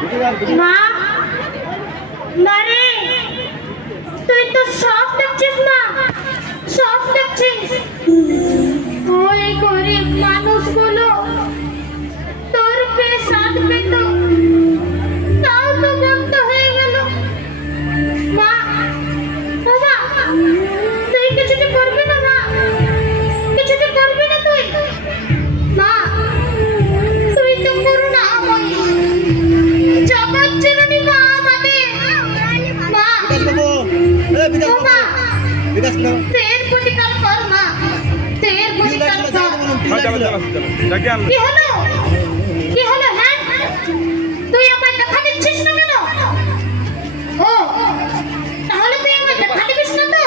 মা মারে তুই তো সব দেখছিস না। সব দেখছিস ওই গরিব মানুষগুলো তোর পে সাথ তাও কি হলো? কি হলো হ্যাঁ? তুই আমায় দেখা দিচ্ছিস না কেন? ও তাহলে তুই আমায় দেখা দিবিস না তো?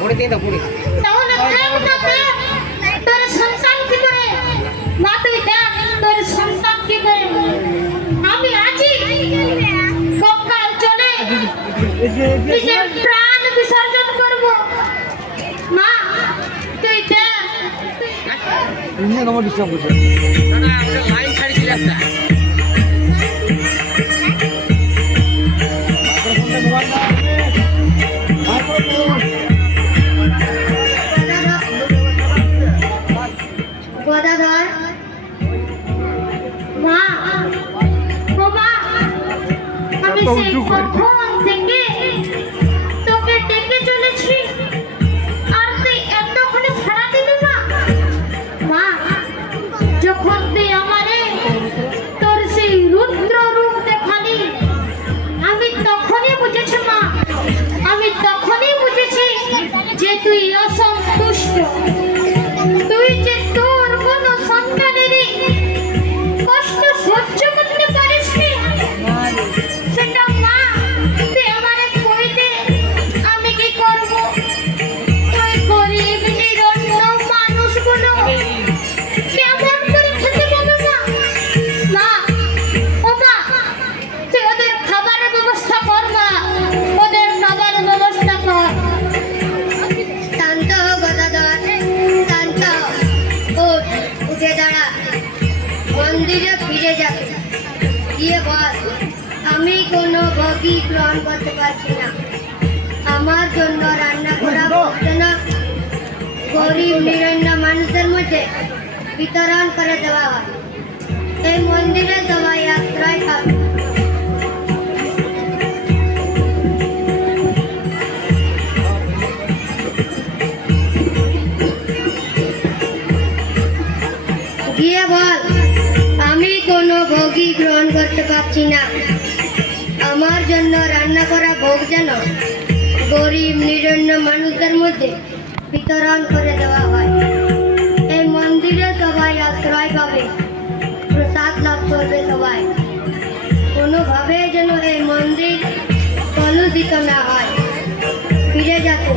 পড়ে দিয়ে দাও পড়ে তাহলে দেখ না দেখ তোর সন্তান কি করে? মা তুই দেখ তোর সন্তান কি করে? আমি আছি। কঙ্কাল চলে। প্রাণ বিসর্জন করব মা তুই দেখ আমার ডিস্টার্ব করছে গদাধর মা ও গরিব নিরন্ন মানুষের মধ্যে বিতরণ করে দেওয়া হয় এই মন্দিরে সবাই আশ্রয় পাবে গিয়ে বল আমি কোনো ভোগই গ্রহণ করতে পারছি না আমার জন্য রান্না করা ভোগ যেন গরিব নিরন্ন মানুষদের মধ্যে বিতরণ করে দেওয়া হয়। এই মন্দিরে সবাই আশ্রয় পাবে। প্রসাদ লাভ করবে সবাই। কোনোভাবে যেন এই মন্দির কলুষিত না হয়। ফিরে যাতে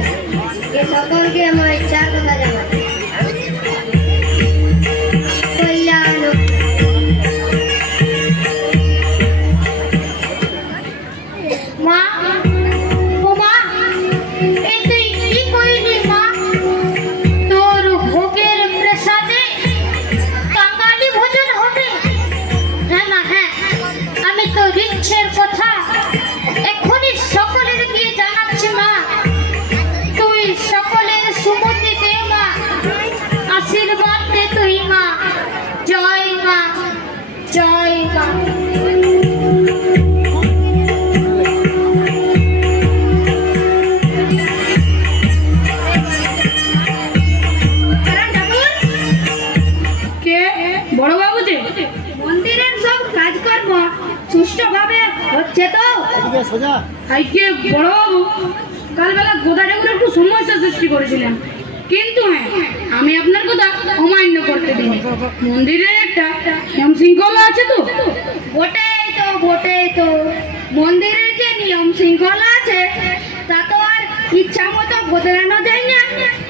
এ সকলকে আমার হচ্ছে তো সোজা আজকে বড় বাবু, কালবেলা গোদা একটু সমস্যা সৃষ্টি করেছিলেন। কিন্তু হ্যাঁ আমি আপনার কথা অমান্য করতে দিই। মন্দিরের একটা নিয়ম আছে তো? বটেই তো বটেই তো। মন্দিরের যে নিয়ম শৃঙ্খলা আছে, তা তো আর ইচ্ছা মতো বদলানো যায় না,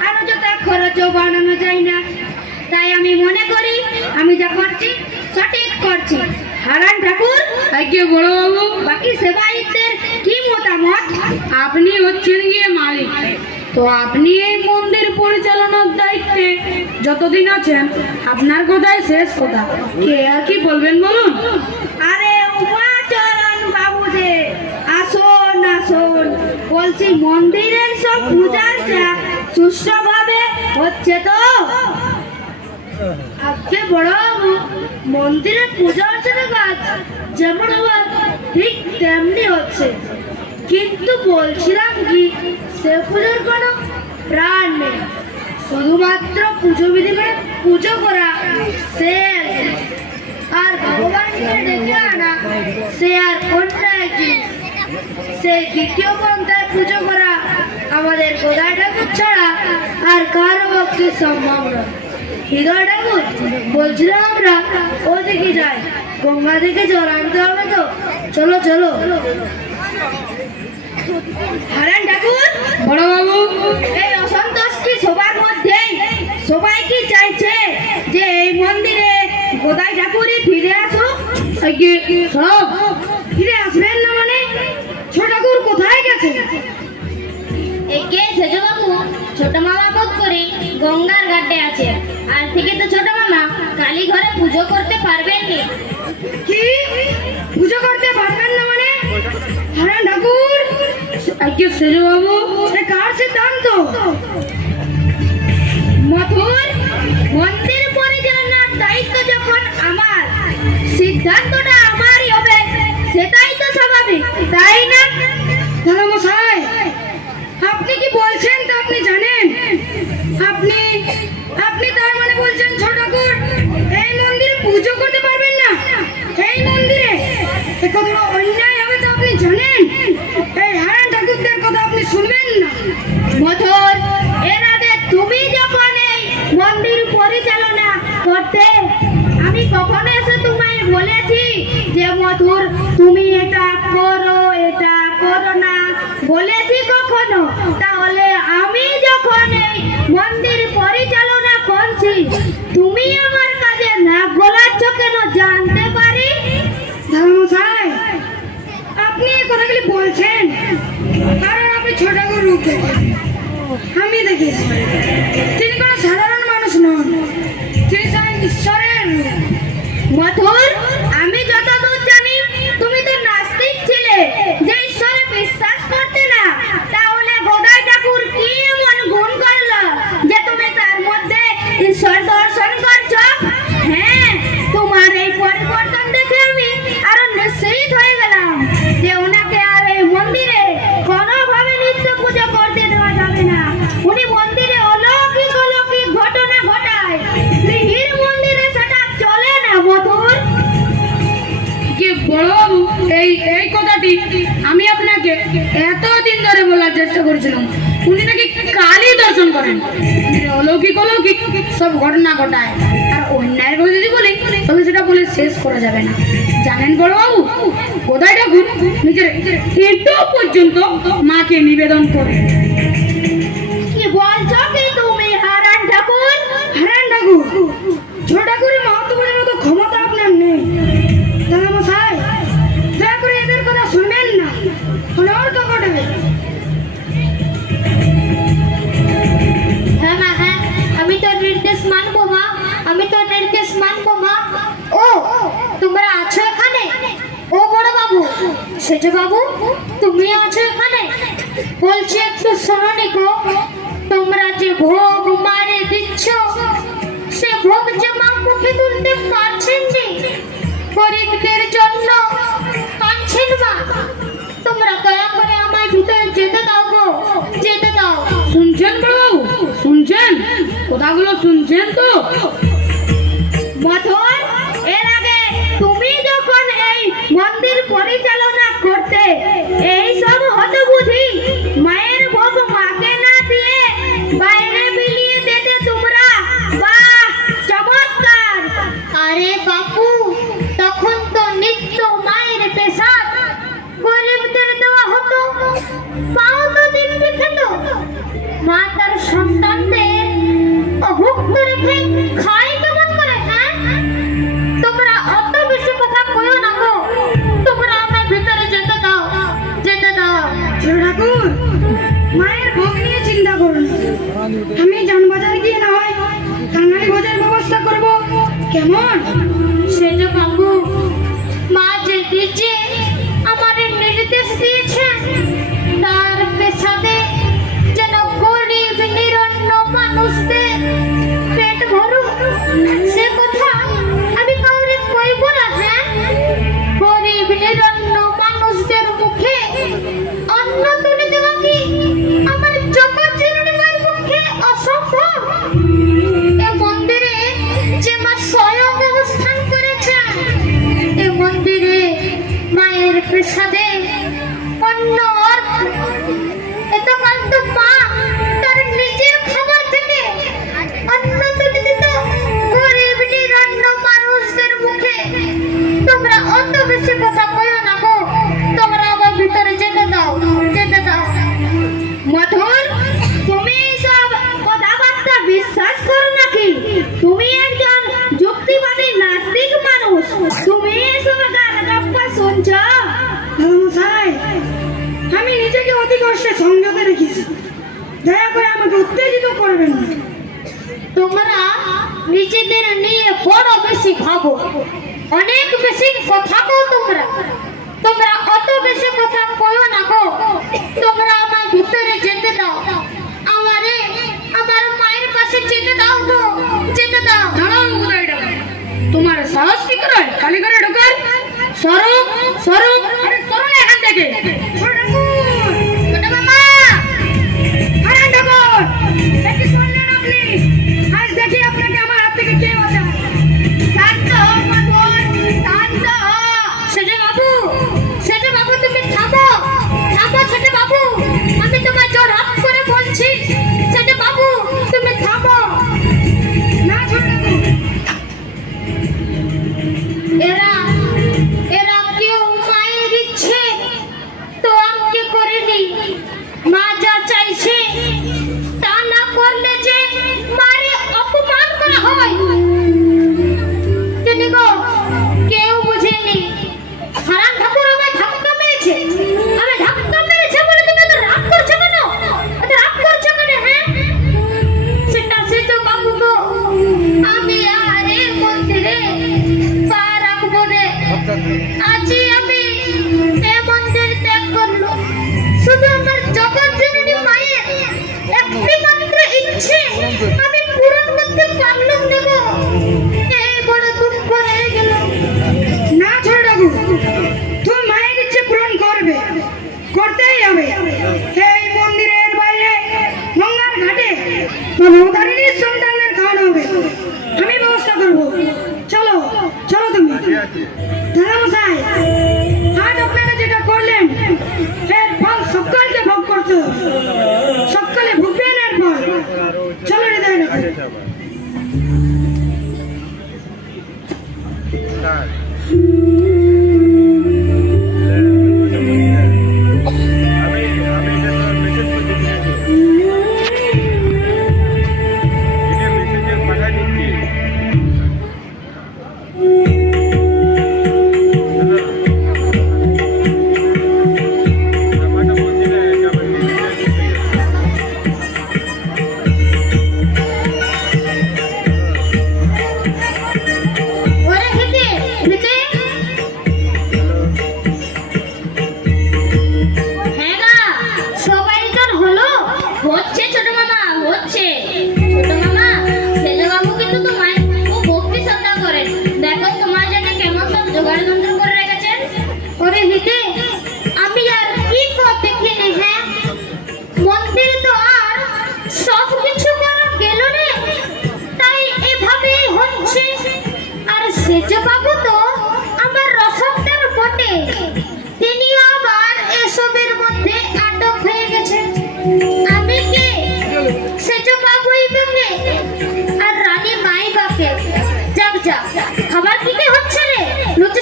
আর অযথা খরচও বাড়ানো যায় না। তাই আমি মনে করি, আমি যা করছি সঠিক করছি। হারান ঠাকুর আজ্ঞে বড়বাবু, বাকি সেবায়িতদের কি মতামত? আপনি হচ্ছেন গিয়ে মালিক। তো আপনি এই মন্দির পরিচালনার দায়িত্বে যতদিন আছেন, আপনার কথাই শেষ কথা। কে আর কি বলবেন বলুন? আরে উমাচরণ বাবু যে আসুন আসুন। বলছি, মন্দিরের সব পূজার যা সুষ্ঠুভাবে হচ্ছে তো? আজকে বড় বাবু মন্দিরে পূজা অর্চনা কাজ যেমন হওয়ার ঠিক তেমনি হচ্ছে। কিন্তু বলছিলাম কি, সে পুজোর কোনো প্রাণ নেই। শুধুমাত্র পুজো বিধি করে পুজো করা, সে আর ভগবানকে ডেকে আনা, সে আর এক জিনিস সেই দ্বিতীয় পন্থায় পুজো করা আমাদের গোদা ঠাকুর ছাড়া আর কারও পক্ষে সম্ভব নয়। হৃদয় ঠাকুর বলছিলাম আমরা ওদিকে যাই গঙ্গা থেকে জল আনতে হবে তো। চলো চলো। হারান ঠাকুর। বড় বাবু এই অসন্তোষ কি সবার মধ্যেই সবাই কি চাইছে যে এই মন্দিরে গোদাই ঠাকুরই ফিরে আসুক। সব ফিরে আসবেন না মানে? ছোট ঠাকুর কোথায় গেছে? একে সেজো বাবু ছোট মামা বোধ করে গঙ্গার ঘাটে আছে। আর থেকে তো ছোট মামা কালী ঘরে পুজো করতে পারবেননি কি? পুজো করতে পারবেন না মানে? হারান ঠাকুর! আজকে বাবু। কার সিদ্ধান্ত? মথুর মন্দির পরিচালনার দায়িত্ব যখন আমার সিদ্ধান্তটা আমারই হবে সেটাই তো স্বাভাবিক তাই না? দাদা মশাই আপনি কি বলছেন তো আপনি জানেন? বলছেন? কারণ আপনি ছোট ঠাকুর রূপ দেখেছেন। আমি দেখেছি তিনি কোনো সাধারণ মানুষ নন। তিনি স্বয়ং ঈশ্বরের রূপ। এতদিন ধরে বলার চেষ্টা করেছিলাম। উনি নাকি কালই দর্শন করেন। অলৌকিক অলৌকিক, সব ঘটনা ঘটায়। আর অন্যায়ের কথা যদি বলি, তাহলে সেটা বলে শেষ করা যাবে না। জানেন বড়বাবু কোথায় ঠাকুর নিজের এটাও পর্যন্ত মাকে নিবেদন করে। মুখে তুলতে পারছেন নি গরিবদের জন্য কাঁদছেন তোমরা দয়া করে আমার ভিতরে যেতে দাও গো। দাও। শুনছেন বড়বাবু শুনছেন? কথাগুলো শুনছেন তো? মথুর কেমন? সেটা কাকু মা যে দিচ্ছে আমাদের নির্দেশ দিয়েছে, তার পেছাতে যেন গরিব নিরন্ন মানুষদের পেট ভরুক। deja নিজেকে অতি কষ্টে সংযত রেখেছি। দয়া করে আমাকে উত্তেজিত করবেন না। তোমরা নিজেদের নিয়ে বড় বেশি ভাবো। অনেক বেশি কথা কো তোমরা। তোমরা অত বেশি কথা কয়ো না গো। তোমরা আমার ভিতরে যেতে দাও। আমারে আমার মায়ের পাশে যেতে দাও গো। যেতে দাও। দাঁড়াও তোমার সাহস কি করে? খালি ঢোকার? সরো সরো।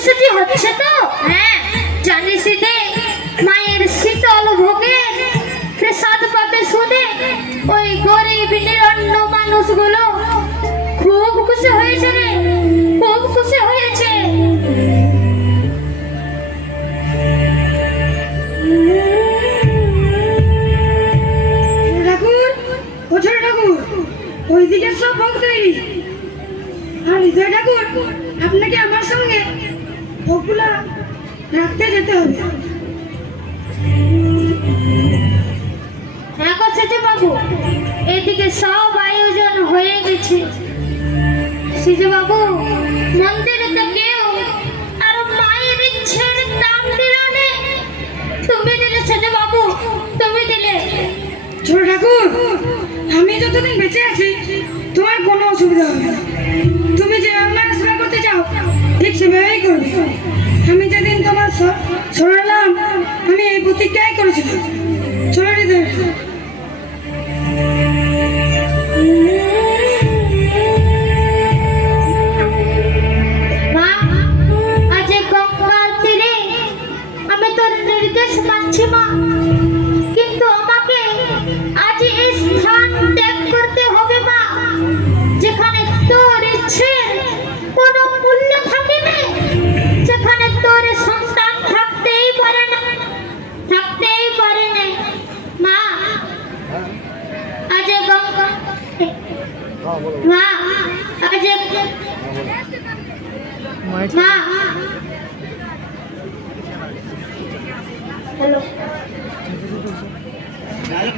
सभी हो सको हैं। हाँ। जाने से नहीं। তো কেউ আর তুমি দিলে সিজু বাবু, তুমি দিলে। ছোট আমি যতদিন বেঁচে আছি, তোমার কোনো অসুবিধা হবে না। তুমি যেভাবে মায়ের করতে চাও, ঠিক সেভাবেই করবে। আমি যেদিন তোমার সরালাম আমি এই প্রতিজ্ঞাই করেছিলাম। হৃদয়।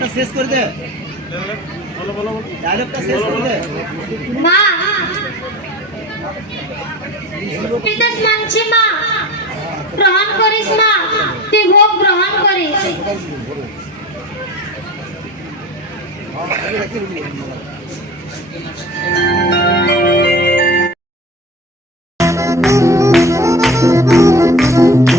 ডায়লগটা শেষ করে দে। ডায়লগটা শেষ করে দে। মা নির্দেশ মানছি মা। গ্রহণ করিস মা। তুই ভোগ গ্রহণ করিস।